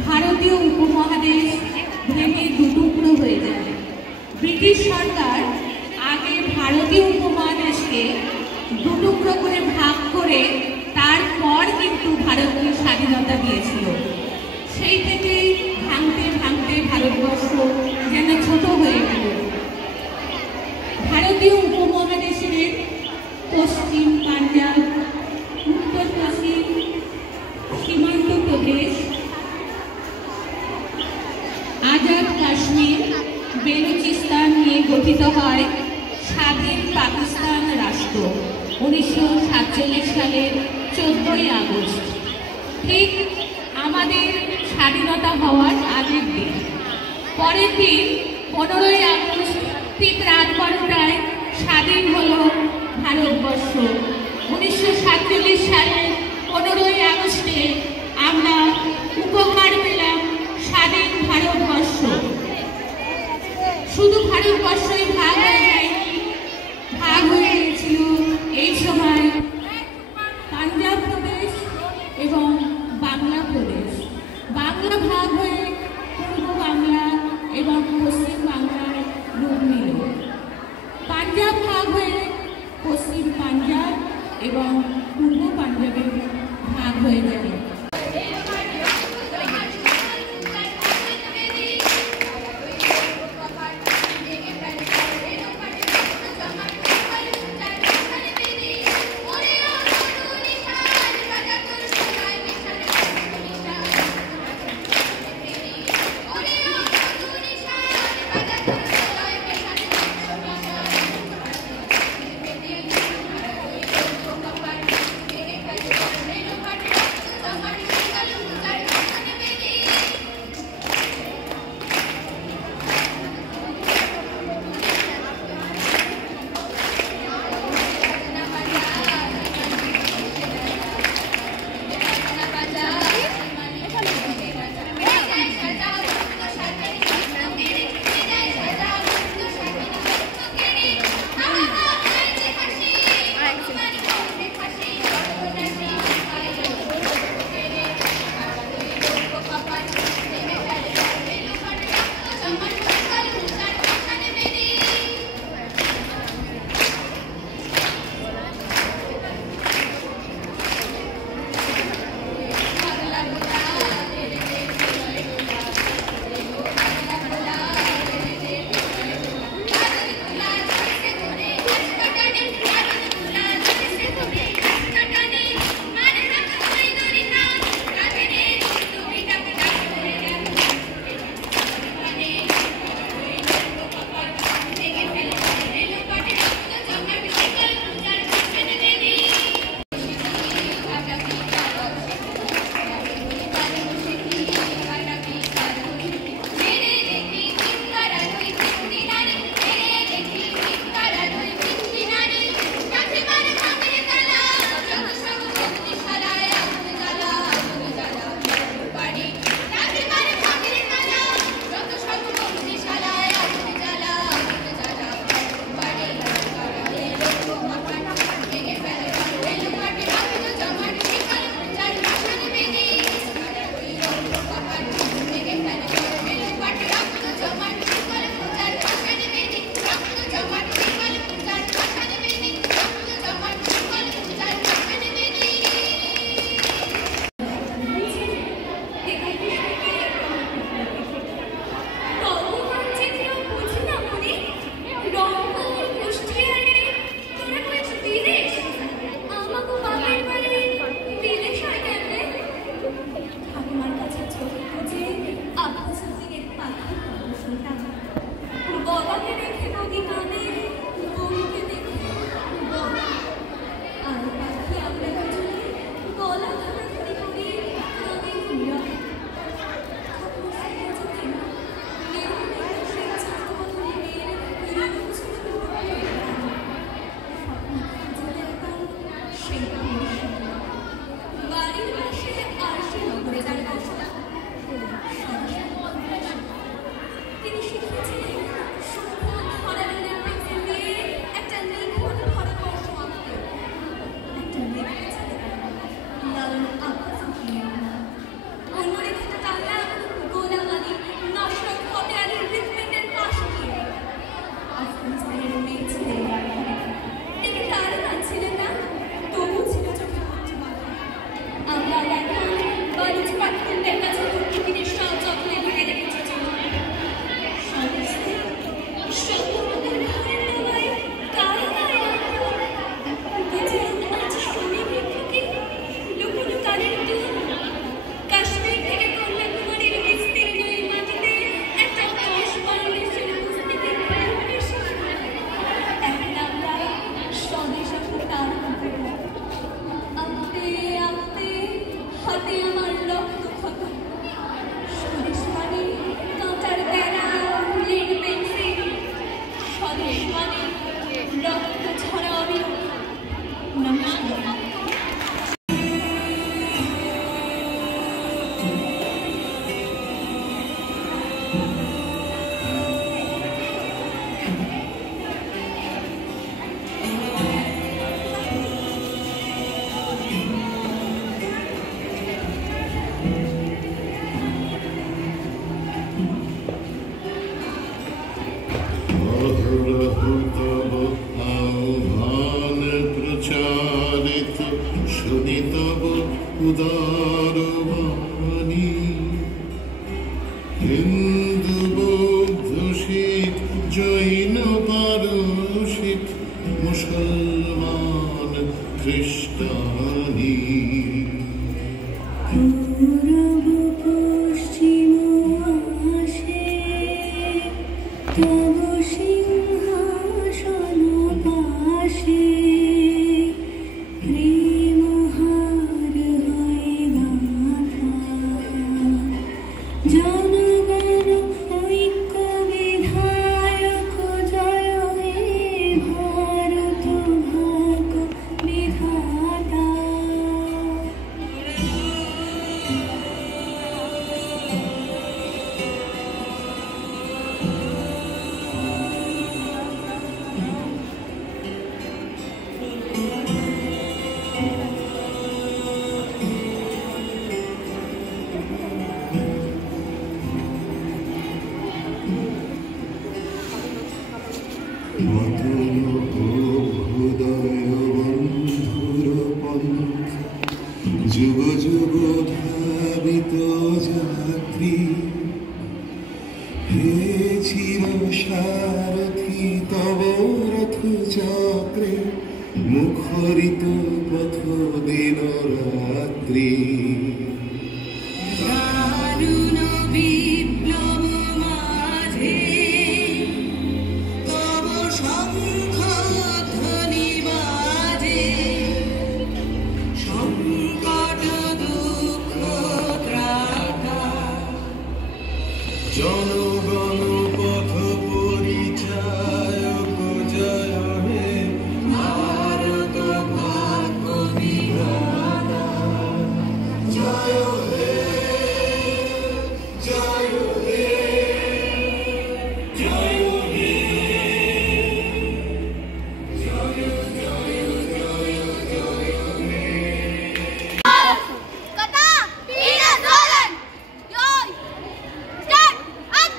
ভারতীয় উপমহাদেশ ভেঙে দুটুকরো হয়ে যায়। ব্রিটিশ সরকার আগে ভারতীয় উপমহাদেশকে দুটুকরো করে ভাগ করে তারপর কিন্তু ভারতকে স্বাধীনতা দিয়েছিল। সেই থেকেই ভাঙতে ভাঙতে ভারতবর্ষ যেন ছোট হয়ে গেল। ভারতীয় উপমহাদেশের পশ্চিম পাঞ্জাব, উত্তর পশ্চিম সীমান্ত প্রদেশ, আজাদ কাশ্মীর, বেলুচিস্তান নিয়ে গঠিত হয় স্বাধীন পাকিস্তান রাষ্ট্র 1947 সালের 14ই আগস্ট, ঠিক আমাদের স্বাধীনতা হওয়ার আগের দিন। পরের দিন 15ই আগস্ট ঠিক রাত 12টায় স্বাধীন হলো ভারতবর্ষ। 1947 সালের 15ই আগস্টে আমরা উপহার পেলাম স্বাধীন ভারতবর্ষ। শুধু ভারতবর্ষই ভাগ হয়ে যায়নি, ভাগ হয়ে গিয়েছিল এই সময় পাঞ্জাব প্রদেশ এবং বাংলা প্রদেশ। বাংলা ভাগ হয়ে পূর্ব বাংলা এবং পশ্চিম বাংলার রূপ নিল। পাঞ্জাব ভাগ হয়ে পশ্চিম পাঞ্জাব এবং পূর্ব পাঞ্জাবের ভাগ হয়ে গেল। পাখিদের কাছে প্রকৃতির সব যত্ন ধরে রেখেছে কাশ্মীর থেকে কন্যাকুমারীর বিস্তীর্ণ এই মাটিতে একটা অস্পর্ণের উপস্থিতি এখন আমরা স্বদেশে তার আঁকতে আঁকতে হাতে আমার রক্ত ক্ষত স্বদেশ মানে কাঁটার বেড়া লেড পেন্সিল স্বদেশ মানে রক্ত ছড়া অবিরত নমস্কার प्रचारित शुनितव उदार वाणी हिंदू बौद्ध शिख जैन पारसिक मुसलमान ख्रिस्टानी पूरब पश्चिम आशे तब सिंहासन पाशे प्रेमहार हय गाथा जनगण ঐক্য বিধায়ক জয় হে ভারত ভাগ্য বিধাতা যুগ যুগ ধাবিত যাত্রী হে চির সারথি তব রথ চক্রে মুখরিত পথ দিন রাত্রি দারুণ বিপ্লব মাঝে তব শঙ্খ ধ্বনি বাজে সংকট দুঃখ ত্রাতা জনগণ পথ পরিচায়ক জয় হে ভারত ভাগ্য বিধাতা জয় হে জয় হে জয় হে জয় জয় জয় জয় হে Kata, Tina, Zolan, Joy, Start, Up.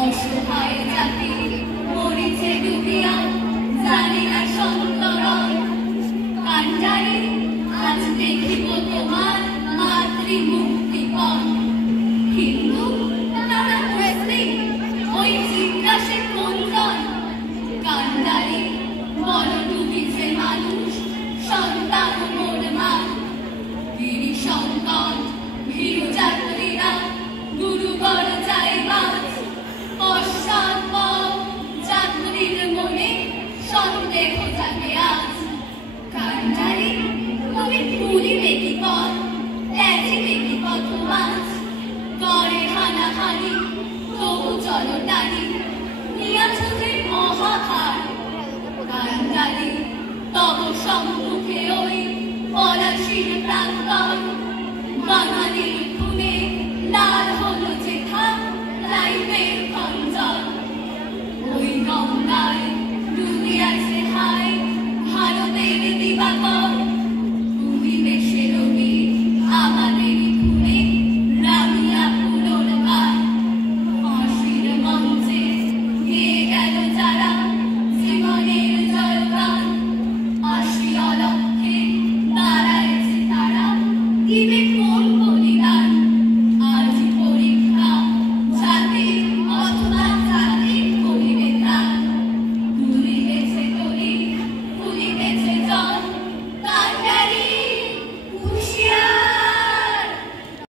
অসহায় জাতি মরিছে ডুবিয়া জানি না সন্তরণ কান্ডারি আজ দেখিব তোমার মাতৃমুক্তিপণ হিন্দু তারা মুসলিম ওই জিজ্ঞাসে কোনজন কান্ডারি বল ডুবিছে মানুষ সন্তান মোরমান গিরি সন্তান ভীরু যাত্রীরা গুরুগর যাইবাস পশ্চাৎপদ যাত্রীর মনে সন্দেহ থাকে আজ কান্ডারি তুমি ভুলিবে কি পথ ত্যাজিবে কি পথ মাছ করে হানাহানি তবু চলো টানি নিয়াছ যে মহাভার কান্ডারি তব সম্মুখে ওই পলাশির প্রান্তর বাঙালির